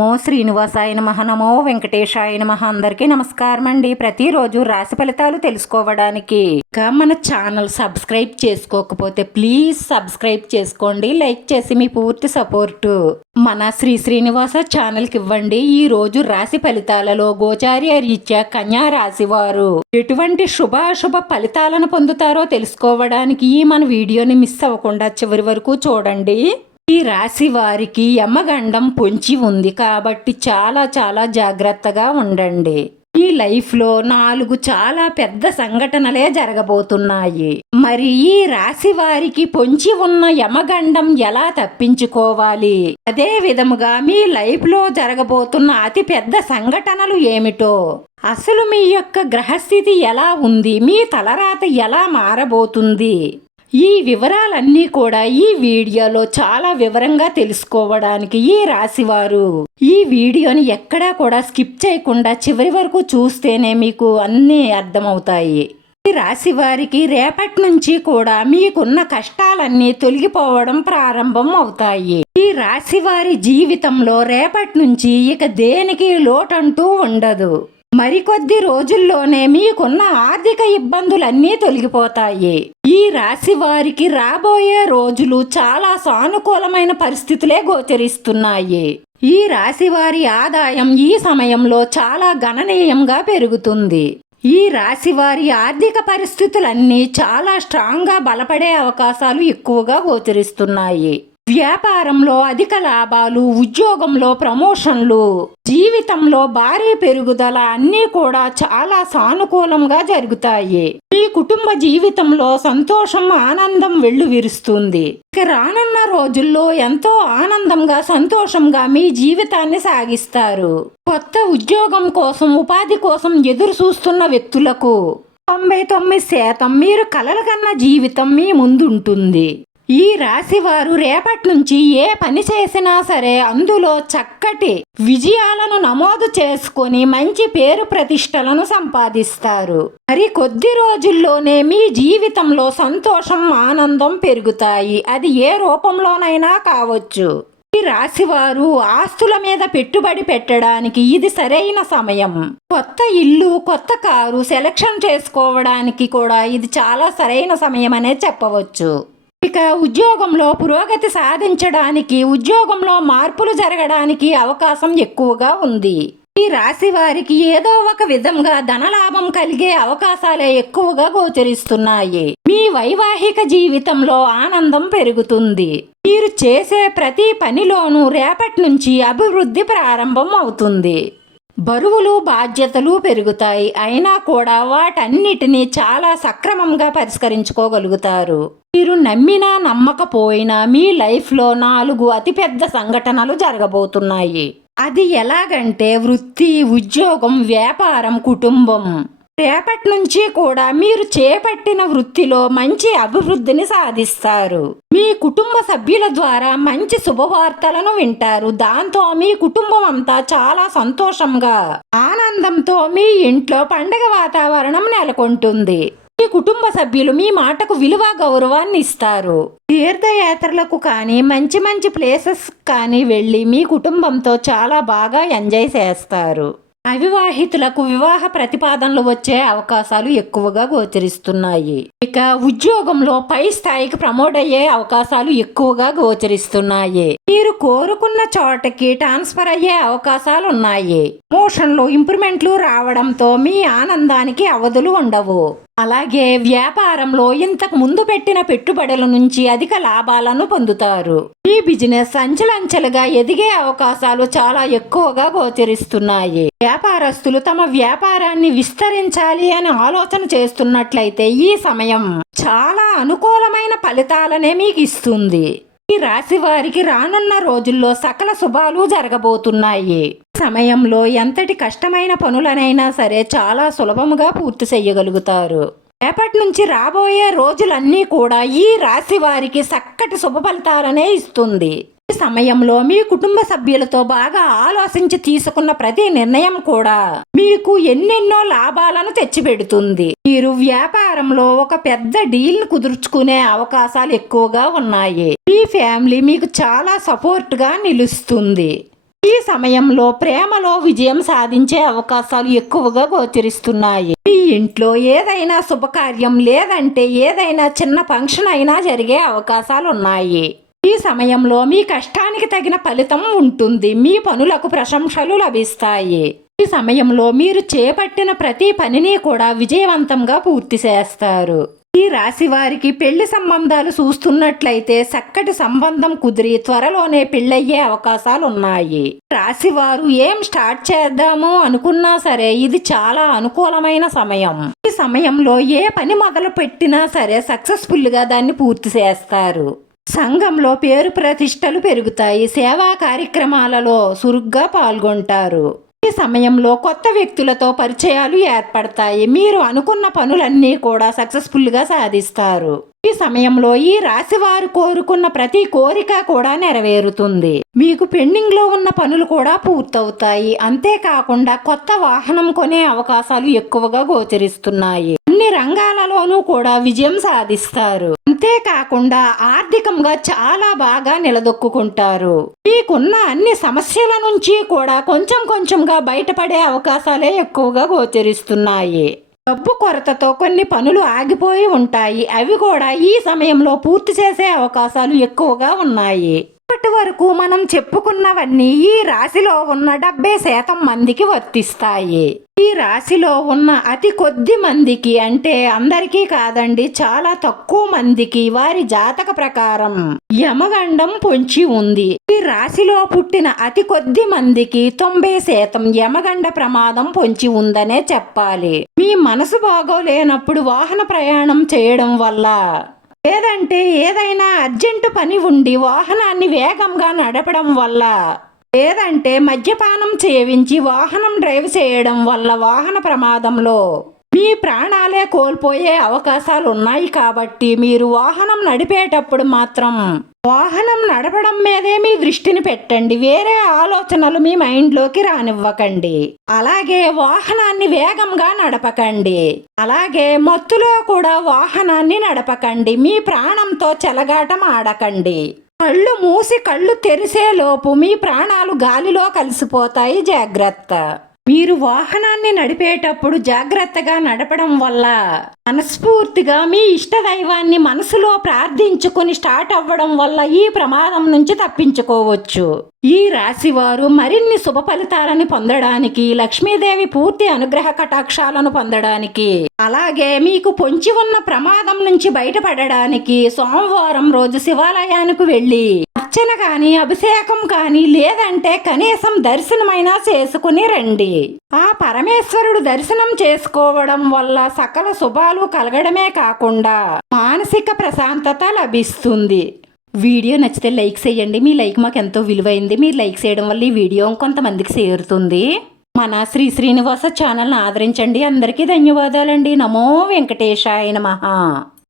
నమో శ్రీనివాసాయ నమః. నమో వెంకటేశాయ నమః. అందరికీ నమస్కారం అండి. ప్రతిరోజు రాశి ఫలితాలు తెలుసుకోవడానికి ఇంకా మన ఛానల్ సబ్స్క్రైబ్ చేసుకోకపోతే ప్లీజ్ సబ్స్క్రైబ్ చేసుకోండి. లైక్ చేసి మీ పూర్తి సపోర్టు మన శ్రీనివాస ఛానల్కి ఇవ్వండి. ఈ రోజు రాశి ఫలితాలలో గోచార్య రీత్యా కన్యా రాశి వారు ఎటువంటి శుభాశుభ ఫలితాలను పొందుతారో తెలుసుకోవడానికి ఈ మన వీడియోని మిస్ అవ్వకుండా చివరి వరకు చూడండి. ఈ రాశి వారికి యమగండం పొంచి ఉంది కాబట్టి చాలా చాలా జాగ్రత్తగా ఉండండి. ఈ లైఫ్లో 4 చాలా పెద్ద సంఘటనలే జరగబోతున్నాయి. మరి ఈ రాశి వారికి పొంచి ఉన్న యమగండం ఎలా తప్పించుకోవాలి, అదే విధముగా మీ లైఫ్లో జరగబోతున్న అతి పెద్ద సంఘటనలు ఏమిటో, అసలు మీ యొక్క గ్రహస్థితి ఎలా ఉంది, మీ తలరాత ఎలా మారబోతుంది, ఈ వివరాలన్నీ కూడా ఈ వీడియోలో చాలా వివరంగా తెలుసుకోవడానికి ఈ రాశివారు ఈ వీడియోని ఎక్కడా కూడా స్కిప్ చేయకుండా చివరి వరకు చూస్తేనే మీకు అన్నీ అర్థమవుతాయి. ఈ రాశి వారికి రేపటి నుంచి కూడా మీకున్న కష్టాలన్నీ తొలగిపోవడం ప్రారంభం అవుతాయి. ఈ రాశి వారి జీవితంలో రేపటి నుంచి ఇక దేనికి లోటంటూ ఉండదు. మరికొద్ది రోజుల్లోనే మీకున్న ఆర్థిక ఇబ్బందులన్నీ తొలగిపోతాయి. ఈ రాశి వారికి రాబోయే రోజులు చాలా సానుకూలమైన పరిస్థితులే గోచరిస్తున్నాయి. ఈ రాశి వారి ఆదాయం ఈ సమయంలో చాలా గణనీయంగా పెరుగుతుంది. ఈ రాశి వారి ఆర్థిక పరిస్థితులన్నీ చాలా స్ట్రాంగ్గా బలపడే అవకాశాలు ఎక్కువగా గోచరిస్తున్నాయి. వ్యాపారంలో అధిక లాభాలు, ఉద్యోగంలో ప్రమోషన్లు, జీవితంలో భారీ పెరుగుదల అన్నీ కూడా చాలా సానుకూలంగా జరుగుతాయి. మీ కుటుంబ జీవితంలో సంతోషం, ఆనందం వెల్లువిరుస్తుంది. ఇక రానున్న రోజుల్లో ఎంతో ఆనందంగా, సంతోషంగా మీ జీవితాన్ని సాగిస్తారు. కొత్త ఉద్యోగం కోసం, ఉపాధి కోసం ఎదురు చూస్తున్న వ్యక్తులకు 99% మీరు కలలు కన్న జీవితం మీ ముందుంటుంది. ఈ రాశి వారు రేపటి నుంచి ఏ పని చేసినా సరే అందులో చక్కటి విజయాలను నమోదు చేసుకొని మంచి పేరు ప్రతిష్టలను సంపాదిస్తారు. మరి కొద్ది రోజుల్లోనే మీ జీవితంలో సంతోషం, ఆనందం పెరుగుతాయి. అది ఏ రూపంలోనైనా కావచ్చు. ఈ రాశివారు ఆస్తుల మీద పెట్టుబడి పెట్టడానికి ఇది సరైన సమయం. కొత్త ఇల్లు, కొత్త కారు సెలక్షన్ చేసుకోవడానికి కూడా ఇది చాలా సరైన సమయం అనే చెప్పవచ్చు. ఇక ఉద్యోగంలో పురోగతి సాధించడానికి, ఉద్యోగంలో మార్పులు జరగడానికి అవకాశం ఎక్కువగా ఉంది. ఈ రాశి వారికి ఏదో ఒక విధంగా ధనలాభం కలిగే అవకాశాలే ఎక్కువగా గోచరిస్తున్నాయి. మీ వైవాహిక జీవితంలో ఆనందం పెరుగుతుంది. మీరు చేసే ప్రతి పనిలోనూ రేపటి నుంచి అభివృద్ధి ప్రారంభం అవుతుంది. బరువులు, బాధ్యతలు పెరుగుతాయి. అయినా కూడా వాటన్నిటినీ చాలా సక్రమంగా పరిష్కరించుకోగలుగుతారు. మీరు నమ్మినా నమ్మకపోయినా మీ లైఫ్లో 4 అతిపెద్ద సంఘటనలు జరగబోతున్నాయి. అది ఎలాగంటే వృత్తి, ఉద్యోగం, వ్యాపారం, కుటుంబం. రేపటి నుంచి కూడా మీరు చేపట్టిన వృత్తిలో మంచి అభివృద్ధిని సాధిస్తారు. మీ కుటుంబ సభ్యుల ద్వారా మంచి శుభవార్తలను వింటారు. దాంతో మీ కుటుంబం అంతా చాలా సంతోషంగా, ఆనందంతో మీ ఇంట్లో పండగ వాతావరణం నెలకొంటుంది. మీ కుటుంబ సభ్యులు మీ మాటకు విలువ, గౌరవాన్ని ఇస్తారు. తీర్థయాత్రలకు కానీ, మంచి మంచి ప్లేసెస్ కానీ వెళ్ళి మీ కుటుంబంతో చాలా బాగా ఎంజాయ్ చేస్తారు. అవివాహితులకు వివాహ ప్రతిపాదనలు వచ్చే అవకాశాలు ఎక్కువగా గోచరిస్తున్నాయి. ఇక ఉద్యోగంలో పై స్థాయికి ప్రమోట్ అయ్యే అవకాశాలు ఎక్కువగా గోచరిస్తున్నాయి. మీరు కోరుకున్న చోటకి ట్రాన్స్ఫర్ అయ్యే అవకాశాలు ఉన్నాయి. ప్రమోషన్లు, ఇంప్రూవ్మెంట్లు రావడంతో మీ ఆనందానికి అవధులు ఉండవు. అలాగే వ్యాపారంలో ఇంతకు ముందు పెట్టిన పెట్టుబడుల నుంచి అధిక లాభాలను పొందుతారు. ఈ బిజినెస్ అంచెలంచెలుగా ఎదిగే అవకాశాలు చాలా ఎక్కువగా గోచరిస్తున్నాయి. వ్యాపారస్తులు తమ వ్యాపారాన్ని విస్తరించాలి అని ఆలోచన చేస్తున్నట్లయితే ఈ సమయం చాలా అనుకూలమైన ఫలితాలనే మీకు ఇస్తుంది. ఈ రాశి వారికి రానున్న రోజుల్లో సకల శుభాలు జరగబోతున్నాయి. సమయంలో ఎంతటి కష్టమైన పనులనైనా సరే చాలా సులభముగా పూర్తి చేయగలుగుతారు. రేపటి నుంచి రాబోయే రోజులన్నీ కూడా ఈ రాశి వారికి చక్కటి శుభ ఫలితాలనే ఇస్తుంది. ఈ సమయంలో మీ కుటుంబ సభ్యులతో బాగా ఆలోచించి తీసుకున్న ప్రతి నిర్ణయం కూడా మీకు ఎన్నెన్నో లాభాలను తెచ్చిపెడుతుంది. మీరు వ్యాపారంలో ఒక పెద్ద డీల్ కుదుర్చుకునే అవకాశాలు ఎక్కువగా ఉన్నాయి. మీ ఫ్యామిలీ మీకు చాలా సపోర్ట్గా నిలుస్తుంది. ఈ సమయంలో ప్రేమలో విజయం సాధించే అవకాశాలు ఎక్కువగా గోచరిస్తున్నాయి. మీ ఇంట్లో ఏదైనా శుభకార్యం లేదంటే ఏదైనా చిన్న ఫంక్షన్ అయినా జరిగే అవకాశాలు ఉన్నాయి. ఈ సమయంలో మీ కష్టానికి తగిన ఫలితం ఉంటుంది. మీ పనులకు ప్రశంసలు లభిస్తాయి. ఈ సమయంలో మీరు చేపట్టిన ప్రతి పనిని కూడా విజయవంతంగా పూర్తి చేస్తారు. ఈ రాశి వారికి పెళ్లి సంబంధాలు చూస్తున్నట్లయితే చక్కటి సంబంధం కుదిరి త్వరలోనే పెళ్ళయ్యే అవకాశాలు ఉన్నాయి. రాశి వారు ఏం స్టార్ట్ చేద్దాము అనుకున్నా సరే ఇది చాలా అనుకూలమైన సమయం. ఈ సమయంలో ఏ పని మొదలు పెట్టినా సరే సక్సెస్ఫుల్ గా దాన్ని పూర్తి చేస్తారు. సంఘంలో పేరు ప్రతిష్టలు పెరుగుతాయి. సేవా కార్యక్రమాలలో చురుగ్గా పాల్గొంటారు. ఈ సమయంలో కొత్త వ్యక్తులతో పరిచయాలు ఏర్పడతాయి. మీరు అనుకున్న పనులన్నీ కూడా సక్సెస్ఫుల్గా సాధిస్తారు. ఈ సమయంలో ఈ రాశి వారు కోరుకున్న ప్రతి కోరిక కూడా నెరవేరుతుంది. మీకు పెండింగ్ లో ఉన్న పనులు కూడా పూర్తవుతాయి. అంతేకాకుండా కొత్త వాహనం కొనే అవకాశాలు ఎక్కువగా గోచరిస్తున్నాయి. అన్ని రంగాలలోనూ కూడా విజయం సాధిస్తారు. అంతేకాకుండా ఆర్థికంగా చాలా బాగా నిలదొక్కుంటారు. మీకున్న అన్ని సమస్యల నుంచి కూడా కొంచెం కొంచెంగా బయటపడే అవకాశాలే ఎక్కువగా గోచరిస్తున్నాయి. డబ్బు కొరతతో కొన్ని పనులు ఆగిపోయి ఉంటాయి. అవి కూడా ఈ సమయంలో పూర్తి చేసే అవకాశాలు ఎక్కువగా ఉన్నాయి. ఇప్పటి వరకు మనం చెప్పుకున్నవన్నీ ఈ రాశిలో ఉన్న 70% మందికి వర్తిస్తాయి. ఈ రాశిలో ఉన్న అతి కొద్ది మందికి, అంటే అందరికీ కాదండి, చాలా తక్కువ మందికి వారి జాతక ప్రకారం యమగండం పొంచి ఉంది. ఈ రాశిలో పుట్టిన అతి కొద్ది మందికి 90% యమగండ ప్రమాదం పొంచి ఉందనే చెప్పాలి. మీ మనసు బాగోలేనప్పుడు వాహన ప్రయాణం చేయడం వల్ల, లేదంటే ఏదైనా అర్జెంటు పని ఉండి వాహనాన్ని వేగంగా నడపడం వల్ల, లేదంటే మద్యపానం సేవించి వాహనం డ్రైవ్ చేయడం వల్ల వాహన ప్రమాదంలో మీ ప్రాణాలే కోల్పోయే అవకాశాలు ఉన్నాయి. కాబట్టి మీరు వాహనం నడిపేటప్పుడు మాత్రం వాహనం నడపడం మీదే మీ దృష్టిని పెట్టండి. వేరే ఆలోచనలు మీ మైండ్లోకి రానివ్వకండి. అలాగే వాహనాన్ని వేగంగా నడపకండి. అలాగే మత్తులో కూడా వాహనాన్ని నడపకండి. మీ ప్రాణంతో చెలగాటం ఆడకండి. కళ్ళు మూసి కళ్ళు తెరిసేలోపు మీ ప్రాణాలు గాలిలో కలిసిపోతాయి. జాగ్రత్త. మీరు వాహనాన్ని నడిపేటప్పుడు జాగ్రత్తగా నడపడం వల్ల మనస్ఫూర్తిగా మీ ఇష్టదైవాన్ని మనసులో ప్రార్థించుకుని స్టార్ట్ అవ్వడం వల్ల ఈ ప్రమాదం నుంచి తప్పించుకోవచ్చు. ఈ రాశి వారు మరిన్ని శుభ ఫలితాలను పొందడానికి, లక్ష్మీదేవి పూర్తి అనుగ్రహ కటాక్షాలను పొందడానికి, అలాగే మీకు పొంచి ఉన్న ప్రమాదం నుంచి బయటపడడానికి సోమవారం రోజు శివాలయానికి వెళ్ళి అర్చన కానీ, అభిషేకం కానీ, లేదంటే కనీసం దర్శనమైనా చేసుకుని రండి. ఆ పరమేశ్వరుడు దర్శనం చేసుకోవడం వల్ల సకల శుభాలు కలగడమే కాకుండా మానసిక ప్రశాంతత లభిస్తుంది. వీడియో నచ్చితే లైక్ చేయండి. మీ లైక్ మాకు ఎంతో విలువైంది. మీరు లైక్ చేయడం వల్ల ఈ వీడియో కొంతమందికి చేరుతుంది. మన శ్రీ శ్రీనివాస ఛానల్ని ఆదరించండి. అందరికీ ధన్యవాదాలండి. నమో వెంకటేశాయ నమః.